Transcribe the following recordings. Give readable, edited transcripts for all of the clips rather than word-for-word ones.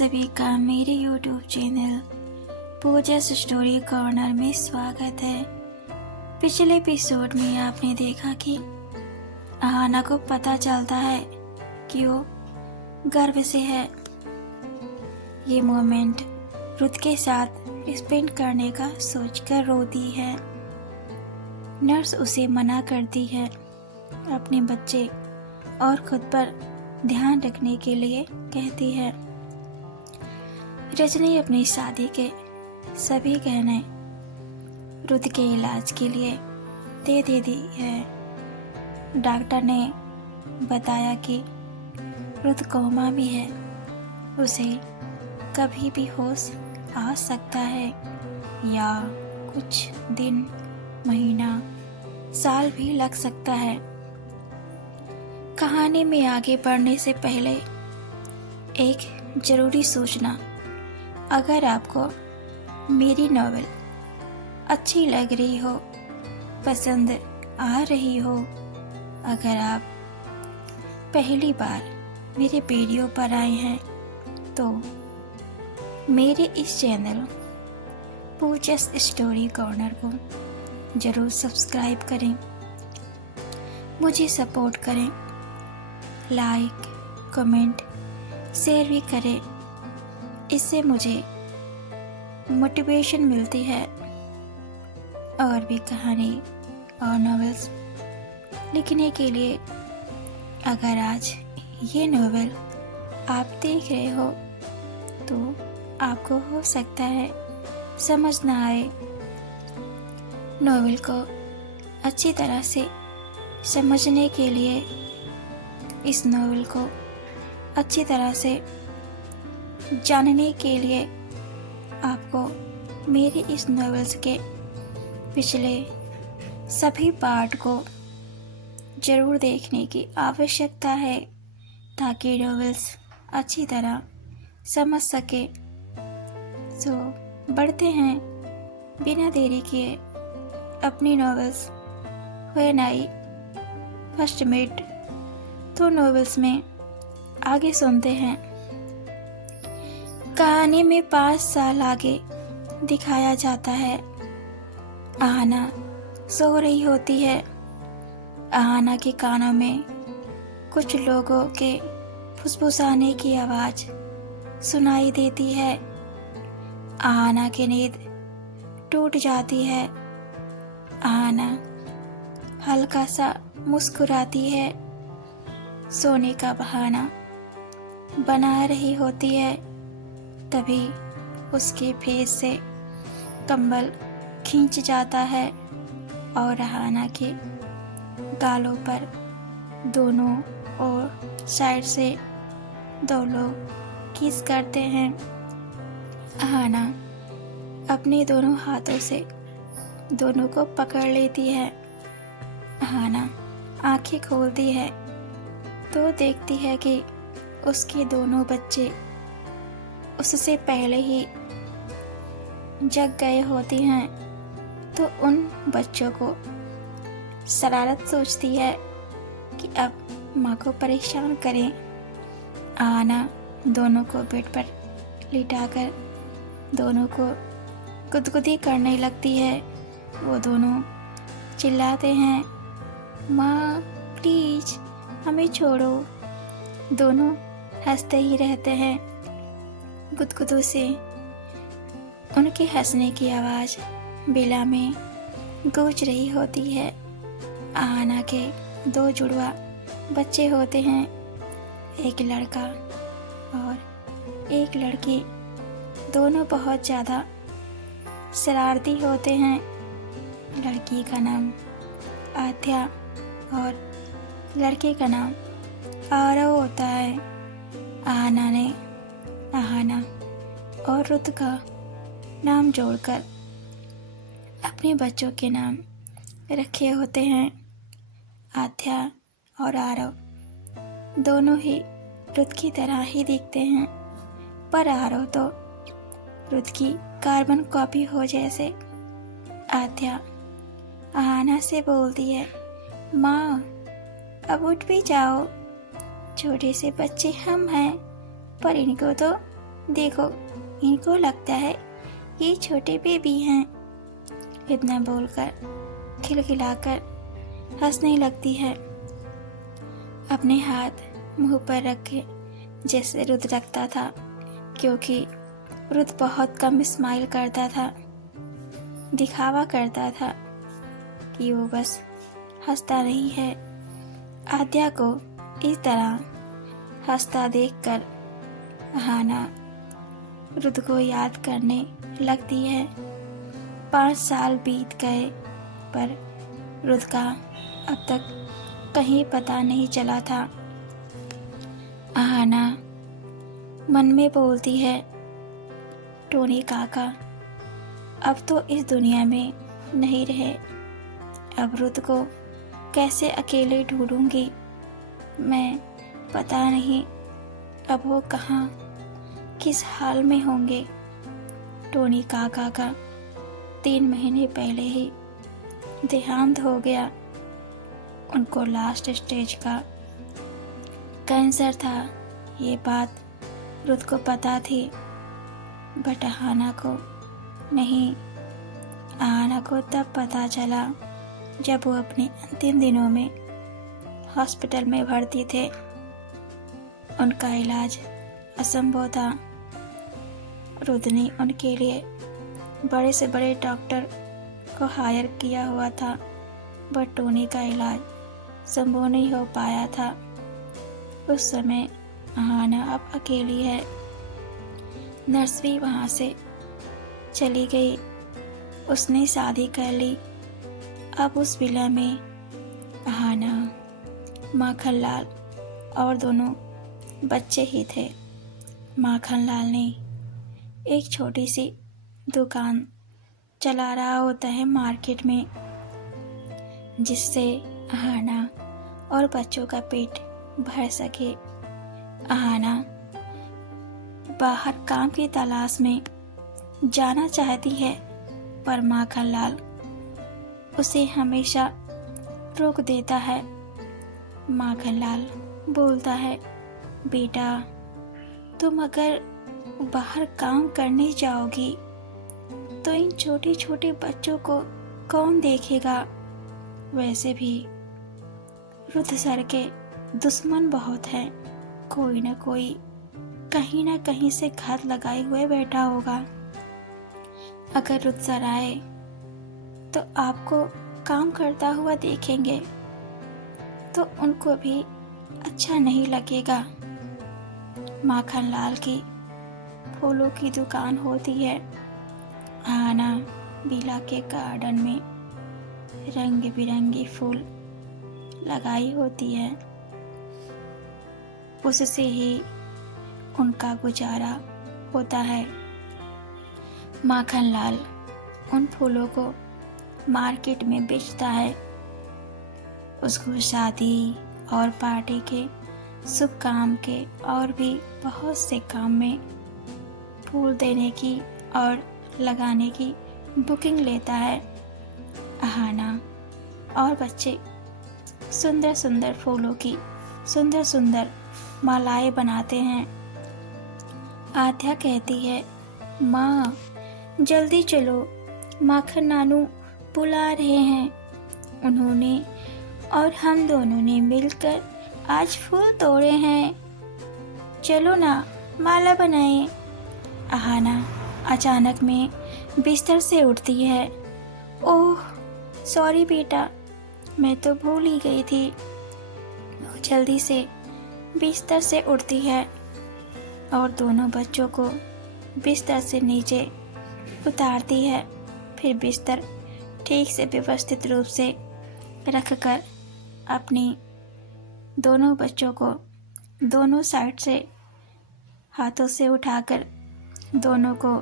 सभी का मेरे YouTube चैनल पूजा's स्टोरी कॉर्नर में स्वागत है। पिछले एपिसोड में आपने देखा कि आहाना को पता चलता है कि वो गर्भ से है। ये मोमेंट रुत के साथ स्पेंड करने का सोचकर रोती है। नर्स उसे मना करती है अपने बच्चे और खुद पर ध्यान रखने के लिए कहती है। रजनी अपनी शादी के सभी गहने रुत के इलाज के लिए दे दी है। डॉक्टर ने बताया कि रुत कोमा में है, उसे कभी भी होश आ सकता है या कुछ दिन, महीना, साल भी लग सकता है। कहानी में आगे बढ़ने से पहले एक जरूरी सूचना। अगर आपको मेरी नॉवेल अच्छी लग रही हो, पसंद आ रही हो, अगर आप पहली बार मेरे वीडियो पर आए हैं तो मेरे इस चैनल पूजा's स्टोरी कॉर्नर को ज़रूर सब्सक्राइब करें, मुझे सपोर्ट करें, लाइक, कमेंट, शेयर भी करें। इससे मुझे मोटिवेशन मिलती है और भी कहानी और नॉवेल्स लिखने के लिए। अगर आज ये नॉवेल आप देख रहे हो तो आपको हो सकता है समझ ना आए। नॉवेल को अच्छी तरह से समझने के लिए, इस नॉवेल को अच्छी तरह से जानने के लिए आपको मेरे इस नॉवेल्स के पिछले सभी पार्ट को ज़रूर देखने की आवश्यकता है ताकि नॉवेल्स अच्छी तरह समझ सके। तो बढ़ते हैं बिना देरी किए अपनी novels when I first met तो नॉवेल्स में आगे सुनते हैं। कहानी में 5 साल आगे दिखाया जाता है। आहाना सो रही होती है। आहाना के कानों में कुछ लोगों के फुसफुसाने की आवाज़ सुनाई देती है। आहाना की नींद टूट जाती है। आहाना हल्का सा मुस्कुराती है, सोने का बहाना बना रही होती है। तभी उसके फेस से कंबल खींच जाता है और आहाना के गालों पर दोनों और साइड से 2 लोग किस करते हैं। आहाना अपने दोनों हाथों से दोनों को पकड़ लेती है। आहाना आंखें खोलती है तो देखती है कि उसके दोनों बच्चे उससे पहले ही जग गए होते हैं। तो उन बच्चों को शरारत सोचती है कि अब माँ को परेशान करें। आहाना दोनों को बेड पर लिटाकर दोनों को गुदगुदी करने लगती है। वो दोनों चिल्लाते हैं, माँ प्लीज हमें छोड़ो। दोनों हंसते ही रहते हैं। गुदगुदों से उनके हंसने की आवाज़ बेला में गूंज रही होती है। आहाना के 2 जुड़वा बच्चे होते हैं, एक लड़का और एक लड़की। दोनों बहुत ज़्यादा शरारती होते हैं। लड़की का नाम आध्या और लड़के का नाम आरव होता है। आहाना ने आहाना और रुत का नाम जोड़कर अपने बच्चों के नाम रखे होते हैं। आध्या और आरव दोनों ही रुत की तरह ही दिखते हैं, पर आरव तो रुत की कार्बन कॉपी हो जैसे। आध्या आहाना से बोलती है, माँ अब उठ भी जाओ, छोटे से बच्चे हम हैं पर इनको तो देखो, इनको लगता है ये छोटे बेबी हैं। इतना बोलकर खिलखिलाकर हंसने लगती है, अपने हाथ मुंह पर रखे जैसे रुद्र रखता था, क्योंकि रुद्र बहुत कम स्माइल करता था, दिखावा करता था कि वो बस हंसता नहीं है। आद्या को इस तरह हंसता देखकर अहाना रुद्र को याद करने लगती है। 5 साल बीत गए पर रुद्र का अब तक कहीं पता नहीं चला था। अहाना मन में बोलती है, टोनी काका अब तो इस दुनिया में नहीं रहे। अब रुद्र को कैसे अकेले ढूंढूंगी मैं, पता नहीं अब वो कहाँ किस हाल में होंगे। टोनी काका का 3 महीने पहले ही देहांत हो गया। उनको लास्ट स्टेज का कैंसर था। ये बात रुद्र को पता थी, बट अहाना को नहीं। अहाना को तब पता चला जब वो अपने अंतिम दिनों में हॉस्पिटल में भर्ती थे। उनका इलाज असंभव था। रुद्र ने उनके लिए बड़े से बड़े डॉक्टर को हायर किया हुआ था, बट टोनी का इलाज संभव नहीं हो पाया था। उस समय अहाना अब अकेली है। नर्स भी वहाँ से चली गई। उसने शादी कर ली। अब उस विला में अहाना, माखनलाल और दोनों बच्चे ही थे। माखनलाल ने एक छोटी सी दुकान चला रहा होता है मार्केट में, जिससे अहाना और बच्चों का पेट भर सके। अहाना बाहर काम की तलाश में जाना चाहती है, पर माखनलाल उसे हमेशा रोक देता है। माखनलाल बोलता है, बेटा तुम अगर बाहर काम करने जाओगी तो इन छोटे छोटे बच्चों को कौन देखेगा। वैसे भी रुद्र सर के दुश्मन बहुत हैं। कोई न कोई कहीं न कहीं से घात लगाए हुए बैठा होगा। अगर रुद्र सर आए तो आपको काम करता हुआ देखेंगे तो उनको भी अच्छा नहीं लगेगा। माखनलाल की फूलों की दुकान होती है। अहाना विला के गार्डन में रंग बिरंगी फूल लगाई होती है। उससे ही उनका गुजारा होता है। माखनलाल उन फूलों को मार्केट में बेचता है। उसको शादी और पार्टी के, शुभ काम के और भी बहुत से काम में फूल देने की और लगाने की बुकिंग लेता है। अहाना और बच्चे सुंदर सुंदर फूलों की सुंदर सुंदर मालाएं बनाते हैं। आद्या कहती है, माँ जल्दी चलो, माखन नानू बुला रहे हैं। उन्होंने और हम दोनों ने मिलकर आज फूल तोड़े हैं, चलो ना माला बनाएं। अहाना अचानक में बिस्तर से उठती है। ओह सॉरी बेटा, मैं तो भूल ही गई थी। वो जल्दी से बिस्तर से उठती है और दोनों बच्चों को बिस्तर से नीचे उतारती है। फिर बिस्तर ठीक से व्यवस्थित रूप से रखकर अपनी दोनों बच्चों को दोनों साइड से हाथों से उठाकर दोनों को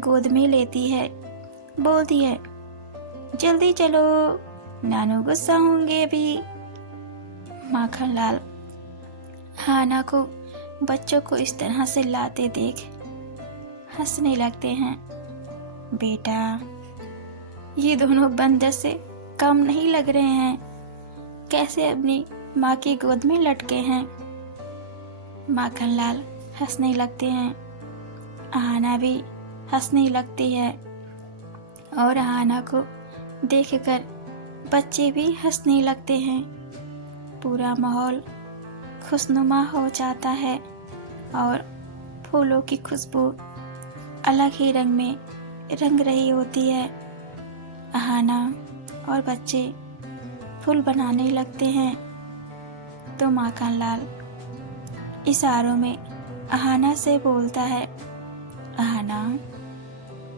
गोद में लेती है। बोलती है, जल्दी चलो, नानू गुस्सा होंगे अभी। माखनलाल हाना को बच्चों को इस तरह से लाते देख हंसने लगते हैं। बेटा ये दोनों बंदर से कम नहीं लग रहे हैं, कैसे अपनी माँ की गोद में लटके हैं। माखनलाल हंसने लगते हैं। आहाना भी हंसने लगती है और आहाना को देखकर बच्चे भी हंसने लगते हैं। पूरा माहौल खुशनुमा हो जाता है और फूलों की खुशबू अलग ही रंग में रंग रही होती है। आहाना और बच्चे फूल बनाने लगते हैं तो माखनलाल इशारों में आहाना से बोलता है, आहाना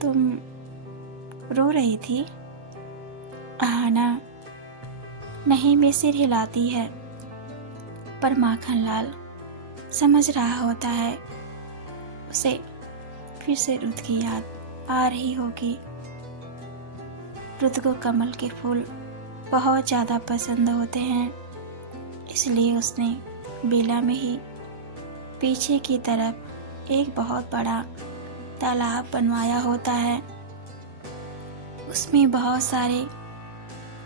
तुम रो रही थी? आहाना नहीं में सिर हिलाती है, पर माखनलाल समझ रहा होता है उसे फिर से रुत की याद आ रही होगी। रुत को कमल के फूल बहुत ज़्यादा पसंद होते हैं, इसलिए उसने बेला में ही पीछे की तरफ एक बहुत बड़ा तालाब बनवाया होता है। उसमें बहुत सारे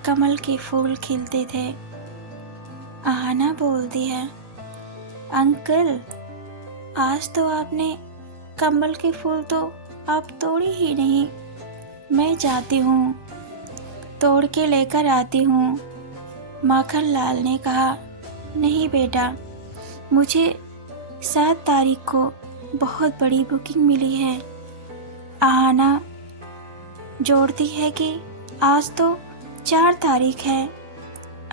कमल के फूल खिलते थे। आहाना बोलती है, अंकल आज तो आपने कमल के फूल तो आप तोड़ी ही नहीं, मैं जाती हूँ, तोड़ के लेकर आती हूँ। माखनलाल ने कहा, नहीं बेटा, मुझे 7 तारीख को बहुत बड़ी बुकिंग मिली है। आहाना जोड़ती है कि आज तो 4 तारीख है।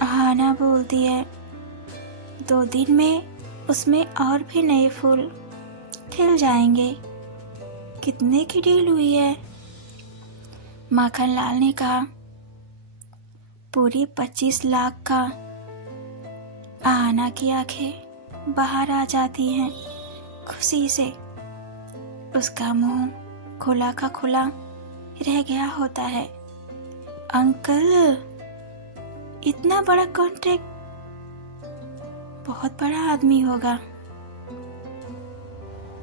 आहाना बोलती है, 2 दिन में उसमें और भी नए फूल खिल जाएंगे। कितने की डील हुई है? माखनलाल ने कहा, पूरी 25 लाख का। आहाना की आंखें बाहर आ जाती हैं खुशी से। उसका मुंह खुला का खुला रह गया होता है। अंकल इतना बड़ा कॉन्ट्रैक्ट, बहुत बड़ा आदमी होगा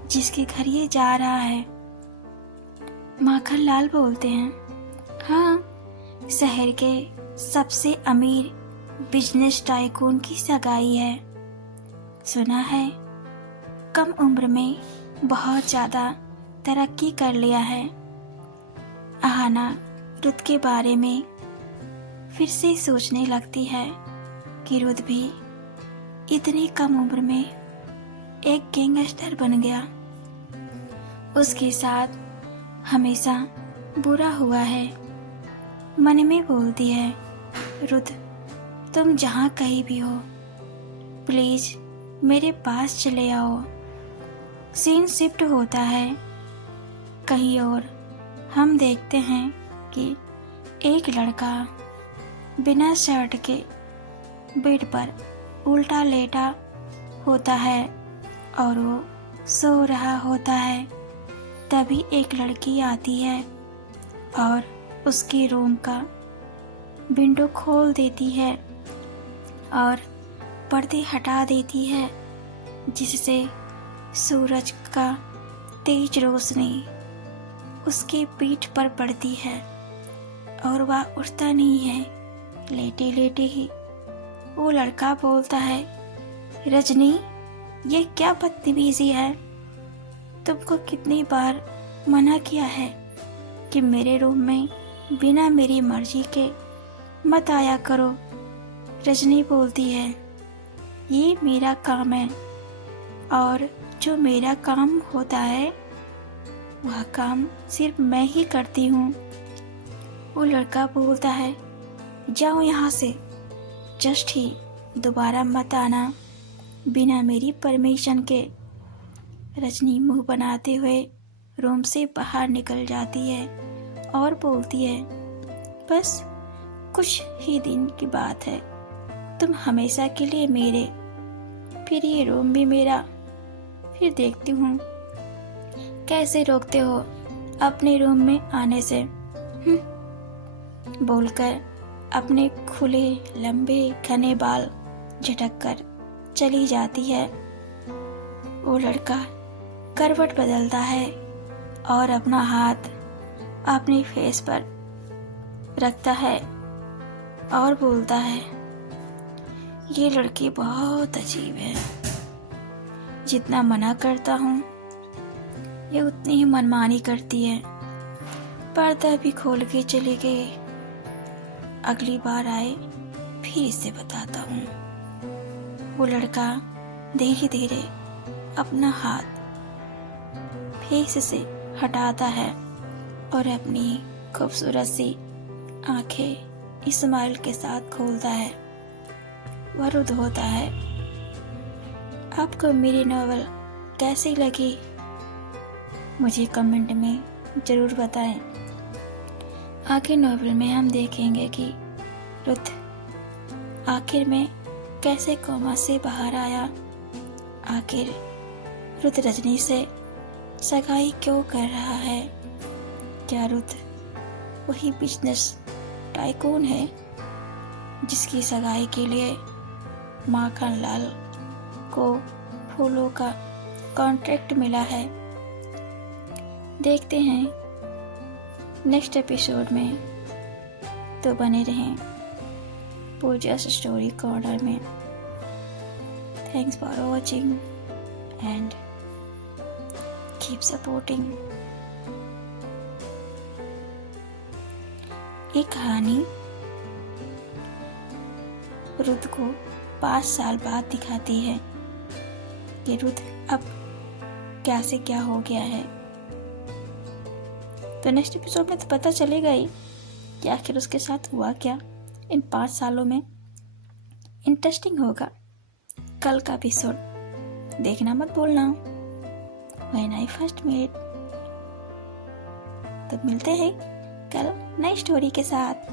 जिसके घर ये जा रहा है। माखनलाल बोलते हैं, हाँ, शहर के सबसे अमीर बिजनेस टाइकून की सगाई है। सुना है कम उम्र में बहुत ज़्यादा तरक्की कर लिया है। आहाना रुत के बारे में फिर से सोचने लगती है कि रुत भी इतनी कम उम्र में एक गैंगस्टर बन गया। उसके साथ हमेशा बुरा हुआ है। मन में बोलती है, रुत तुम जहाँ कहीं भी हो प्लीज मेरे पास चले आओ। सीन शिफ्ट होता है कहीं और। हम देखते हैं कि एक लड़का बिना शर्ट के बेड पर उल्टा लेटा होता है और वो सो रहा होता है। तभी एक लड़की आती है और उसके रूम का विंडो खोल देती है और पर्दे हटा देती है, जिससे सूरज का तेज रोशनी उसके पीठ पर पड़ती है और वह उठता नहीं है। लेटे लेटे ही वो लड़का बोलता है, रजनी ये क्या बदतमीजी है? तुमको कितनी बार मना किया है कि मेरे रूम में बिना मेरी मर्जी के मत आया करो। रजनी बोलती है, ये मेरा काम है और जो मेरा काम होता है वह काम सिर्फ मैं ही करती हूँ। वो लड़का बोलता है, जाओ यहाँ से, जस्ट ही दोबारा मत आना बिना मेरी परमिशन के। रजनी मुंह बनाते हुए रूम से बाहर निकल जाती है और बोलती है, बस कुछ ही दिन की बात है, तुम हमेशा के लिए मेरे, फिर ये रूम भी मेरा। फिर देखती हूँ कैसे रोकते हो अपने रूम में आने से। बोलकर अपने खुले लंबे घने बाल झटक कर चली जाती है। वो लड़का करवट बदलता है और अपना हाथ अपने फेस पर रखता है और बोलता है, ये लड़की बहुत अजीब है। जितना मना करता हूँ ये उतनी ही मनमानी करती है। पर्दा भी खोल के चले गए। अगली बार आए फिर इसे बताता हूँ। वो लड़का धीरे धीरे अपना हाथ फेस से हटाता है और अपनी खूबसूरत सी आंखें स्माइल के साथ खोलता है। वह रुद्ध होता है। आपको मेरी नॉवेल कैसी लगी मुझे कमेंट में ज़रूर बताएं। आखिर नॉवेल में हम देखेंगे कि रुद्ध आखिर में कैसे कोमा से बाहर आया। आखिर रुद्ध रजनी से सगाई क्यों कर रहा है। क्या रुद्ध वही बिजनेस टाइकून है जिसकी सगाई के लिए माखन लाल को फूलों का कॉन्ट्रैक्ट मिला है। देखते हैं नेक्स्ट एपिसोड में। तो बने रहें पूजा's स्टोरी कॉर्नर में। Thanks for watching and keep supporting. ये कहानी रुद्ध को 5 साल बाद दिखाती है कि रुद्ध अब क्या से क्या हो गया है। तो नेक्स्ट एपिसोड में तो पता चलेगा ही कि आखिर उसके साथ हुआ क्या इन 5 सालों में। इंटरेस्टिंग होगा। कल का एपिसोड देखना मत भूलना। When I first met. तो मिलते हैं कल नई स्टोरी के साथ।